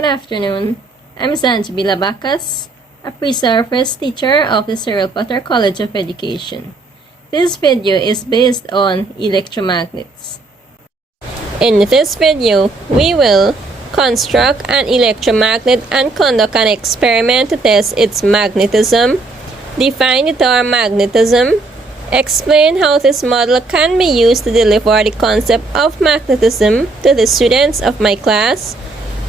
Good afternoon. I'm Zanjibila Bacchus, a pre-service teacher of the Cyril Potter College of Education. This video is based on electromagnets. In this video, we will construct an electromagnet and conduct an experiment to test its magnetism, define the term magnetism, explain how this model can be used to deliver the concept of magnetism to the students of my class,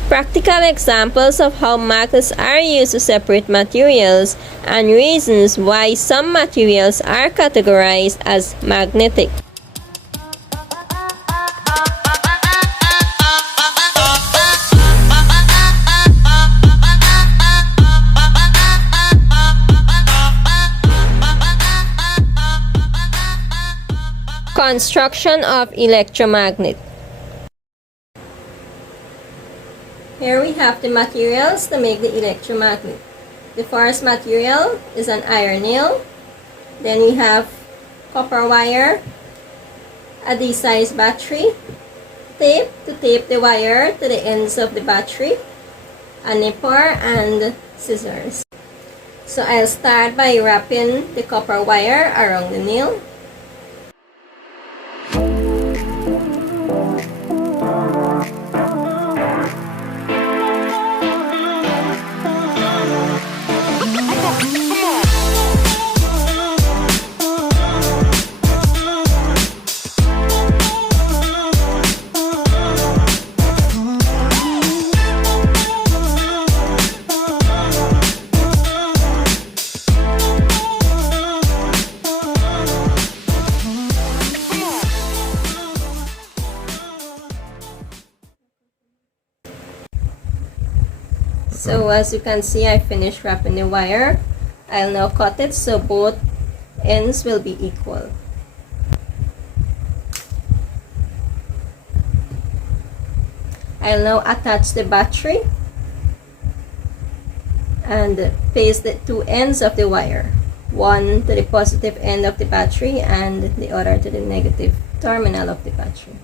practical examples of how magnets are used to separate materials, and reasons why some materials are categorized as magnetic. Construction of electromagnet. Here we have the materials to make the electromagnet. The first material is an iron nail. Then we have copper wire, a D-size battery, tape to tape the wire to the ends of the battery, a nipper, and scissors. So I'll start by wrapping the copper wire around the nail. So as you can see, I finished wrapping the wire. I'll now cut it so both ends will be equal. I'll now attach the battery and place the two ends of the wire, one to the positive end of the battery and the other to the negative terminal of the battery.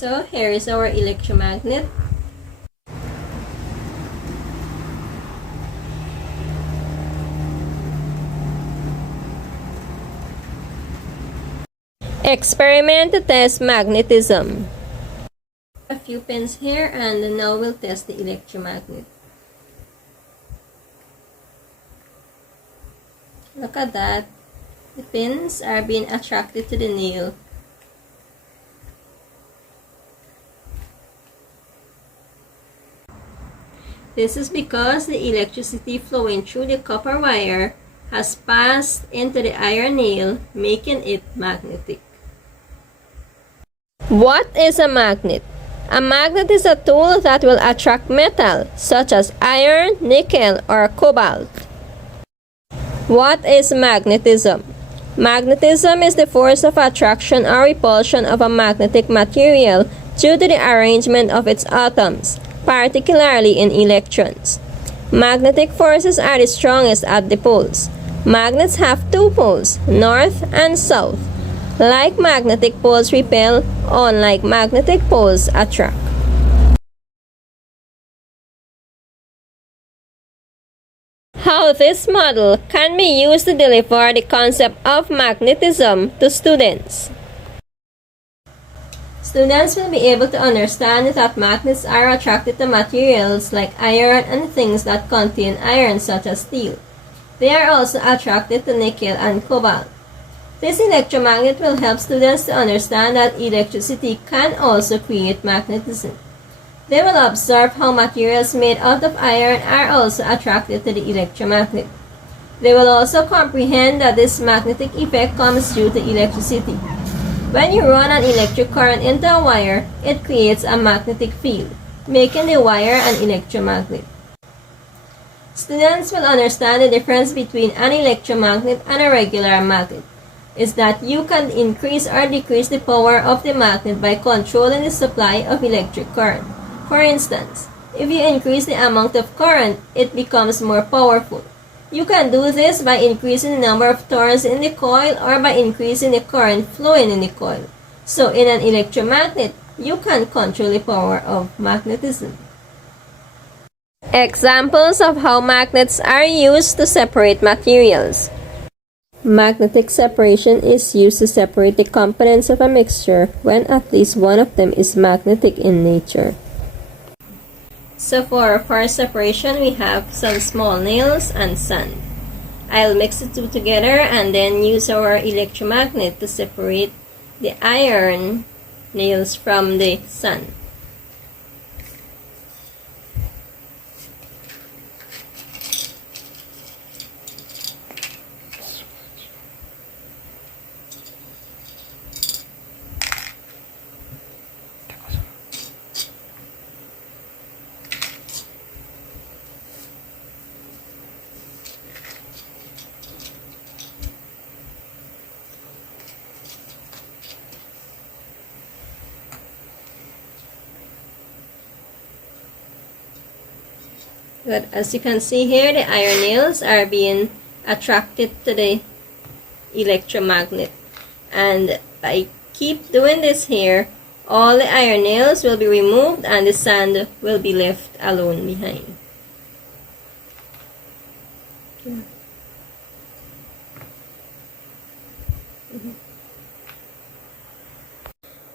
So here is our electromagnet. Experiment to test magnetism. A few pins here, and now we'll test the electromagnet. Look at that. The pins are being attracted to the nail. This is because the electricity flowing through the copper wire has passed into the iron nail, making it magnetic. What is a magnet? A magnet is a tool that will attract metal, such as iron, nickel, or cobalt. What is magnetism? Magnetism is the force of attraction or repulsion of a magnetic material due to the arrangement of its atoms, particularly in electrons. Magnetic forces are the strongest at the poles. Magnets have two poles, north and south. Like magnetic poles repel, unlike magnetic poles attract. How this model can be used to deliver the concept of magnetism to students. Students will be able to understand that magnets are attracted to materials like iron and things that contain iron such as steel. They are also attracted to nickel and cobalt. This electromagnet will help students to understand that electricity can also create magnetism. They will observe how materials made out of iron are also attracted to the electromagnet. They will also comprehend that this magnetic effect comes due to electricity. When you run an electric current into a wire, it creates a magnetic field, making the wire an electromagnet. Students will understand the difference between an electromagnet and a regular magnet is that you can increase or decrease the power of the magnet by controlling the supply of electric current. For instance, if you increase the amount of current, it becomes more powerful. You can do this by increasing the number of turns in the coil or by increasing the current flowing in the coil. So in an electromagnet, you can control the power of magnetism. Examples of how magnets are used to separate materials. Magnetic separation is used to separate the components of a mixture when at least one of them is magnetic in nature. So for first separation, we have some small nails and sand. I'll mix the two together and then use our electromagnet to separate the iron nails from the sand. But as you can see here, the iron nails are being attracted to the electromagnet. And by keep doing this here, all the iron nails will be removed and the sand will be left alone behind.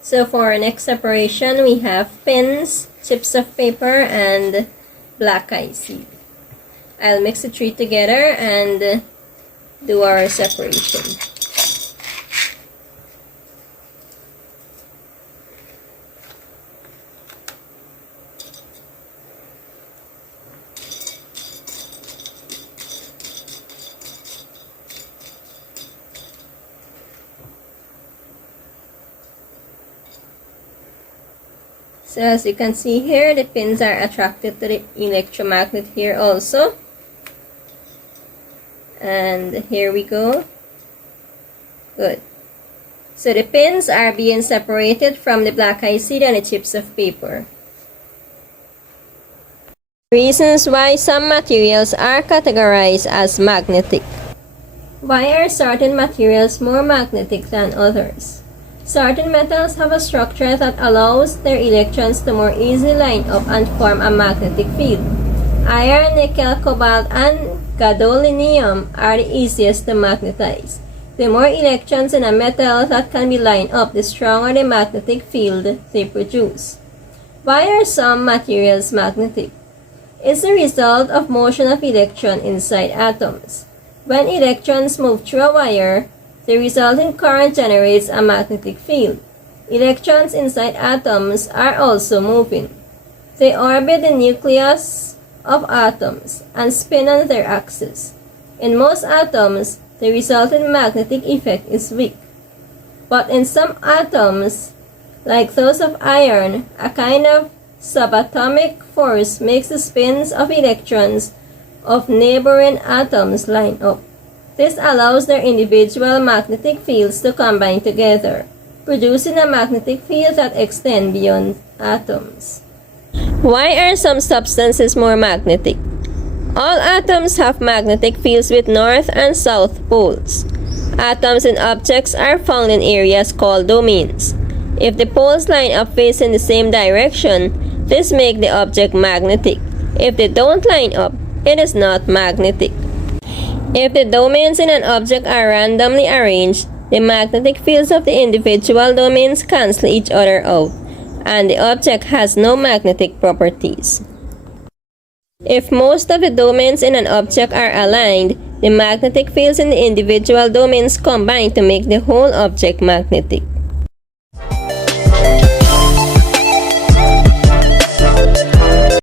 So for our next separation, we have pins, chips of paper, and black eye seed. I'll mix the three together and do our separation. So as you can see here, the pins are attracted to the electromagnet here also. And here we go. Good. So the pins are being separated from the black eye seed and the chips of paper. Reasons why some materials are categorized as magnetic. Why are certain materials more magnetic than others? Certain metals have a structure that allows their electrons to more easily line up and form a magnetic field. Iron, nickel, cobalt, and gadolinium are the easiest to magnetize. The more electrons in a metal that can be lined up, the stronger the magnetic field they produce. Why are some materials magnetic? It's the result of motion of electrons inside atoms. When electrons move through a wire, the resulting current generates a magnetic field. Electrons inside atoms are also moving. They orbit the nucleus of atoms and spin on their axis. In most atoms, the resulting magnetic effect is weak. But in some atoms, like those of iron, a kind of subatomic force makes the spins of electrons of neighboring atoms line up. This allows their individual magnetic fields to combine together, producing a magnetic field that extends beyond atoms. Why are some substances more magnetic? All atoms have magnetic fields with north and south poles. Atoms and objects are found in areas called domains. If the poles line up facing the same direction, this makes the object magnetic. If they don't line up, it is not magnetic. If the domains in an object are randomly arranged, the magnetic fields of the individual domains cancel each other out, and the object has no magnetic properties. If most of the domains in an object are aligned, the magnetic fields in the individual domains combine to make the whole object magnetic.